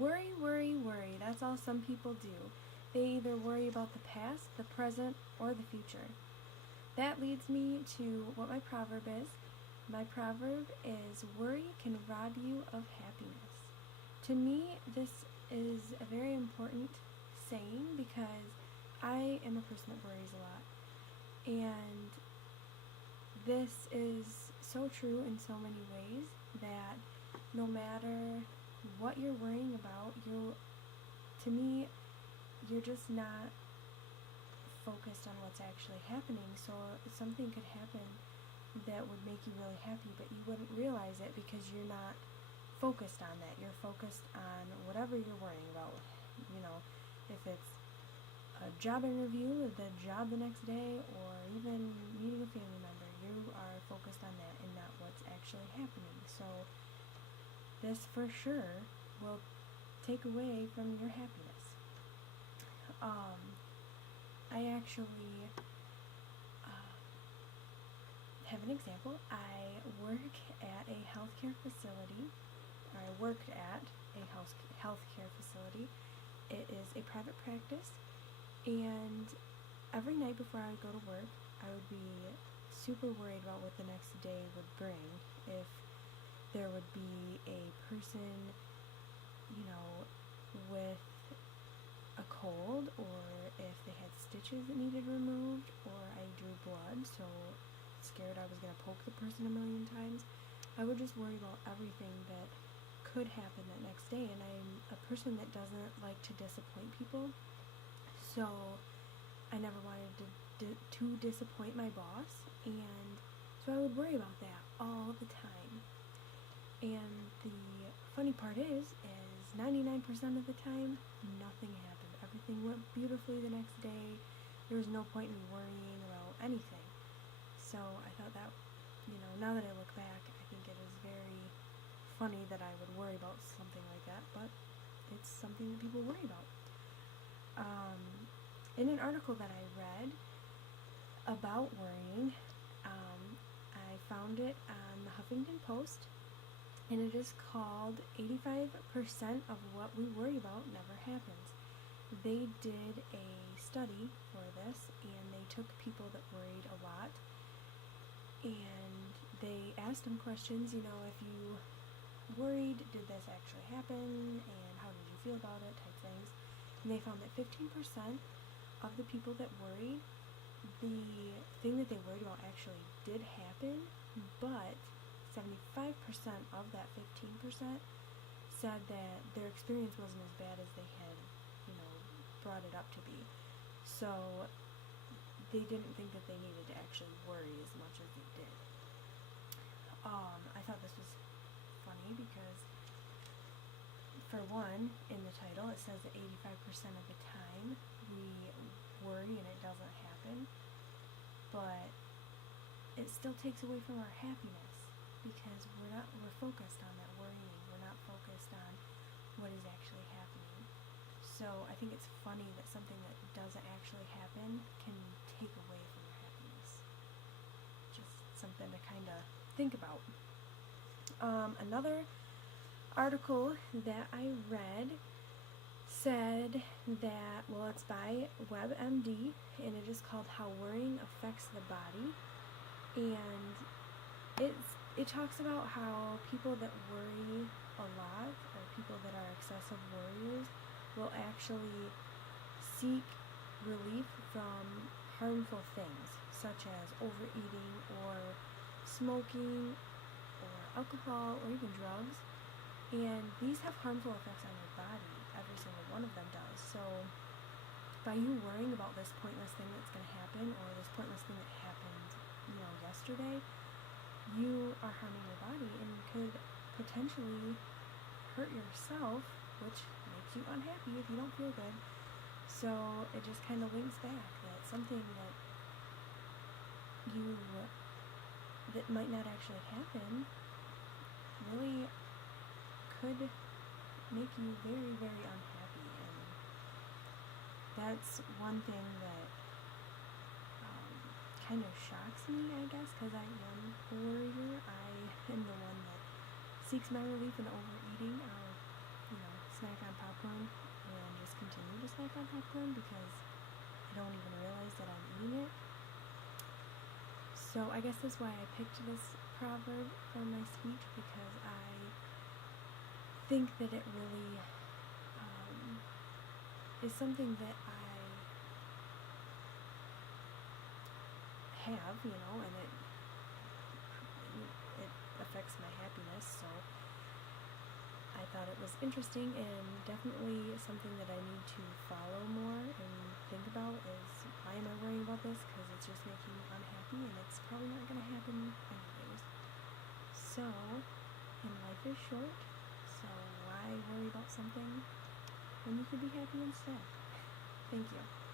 Worry, worry, worry. That's all some people do. They either worry about the past, the present, or the future. That leads me to what my proverb is. My proverb is worry can rob you of happiness. To me, this is a very important saying because I am a person that worries a lot. And this is so true in so many ways that no matter what you're worrying about, to me, you're just not focused on what's actually happening. So something could happen that would make you really happy, but you wouldn't realize it because you're not focused on that. You're focused on whatever you're worrying about. You know, if it's a job interview, the job the next day, or even meeting a family member, you are focused on that and not what's actually happening. So this for sure will take away from your happiness. I actually have an example. I work at a healthcare facility, or I worked at a healthcare facility. It is a private practice, and every night before I would go to work, I would be super worried about what the next day would bring. If there would be a person, with a cold, or if they had stitches that needed removed, or I drew blood, so scared I was going to poke the person a million times. I would just worry about everything that could happen that next day, and I'm a person that doesn't like to disappoint people, so I never wanted to disappoint my boss, and so I would worry about that all the time. And the funny part is 99% of the time, nothing happened. Everything went beautifully the next day. There was no point in me worrying about anything. So I thought that, now that I look back, I think it is very funny that I would worry about something like that, but it's something that people worry about. In an article that I read about worrying, I found it on the Huffington Post, and it is called 85% of what we worry about never happens. They did a study for this, and they took people that worried a lot, and they asked them questions, if you worried, did this actually happen, and how did you feel about it, type things. And they found that 15% of the people that worried, the thing that they worried about actually did happen, but 75% of that 15% said that their experience wasn't as bad as they had, brought it up to be. So they didn't think that they needed to actually worry as much as they did. I thought this was funny because, for one, in the title it says that 85% of the time we worry and it doesn't happen, but it still takes away from our happiness because we're focused on that worrying. We're not focused on what is actually happening. So I think it's funny that something that doesn't actually happen can take away from your happiness. Just something to kind of think about. Another article that I read said that, it's by WebMD, and it is called How Worrying Affects the Body. And it talks about how people that worry a lot, or people that are excessive worriers, will actually seek relief from harmful things, such as overeating, or smoking, or alcohol, or even drugs. And these have harmful effects on your body. Every single one of them does. So by you worrying about this pointless thing that's going to happen, or this pointless thing that happened, yesterday, you are harming your body and could potentially hurt yourself, which makes you unhappy if you don't feel good. So it just kind of links back that something that might not actually happen really could make you very, very unhappy. And that's one thing that kind of shocks me, I guess, because I am a worrier. I am the one that seeks my relief in overeating. I'll, snack on popcorn because I don't even realize that I'm eating it. So I guess that's why I picked this proverb for my speech, because I think that it really is something that I have, and it affects my happiness. So I thought it was interesting, and definitely something that I need to follow more and think about is, why am I worrying about this? Because it's just making me unhappy, and it's probably not going to happen anyways. So, and life is short, so why worry about something when you could be happy instead? Thank you.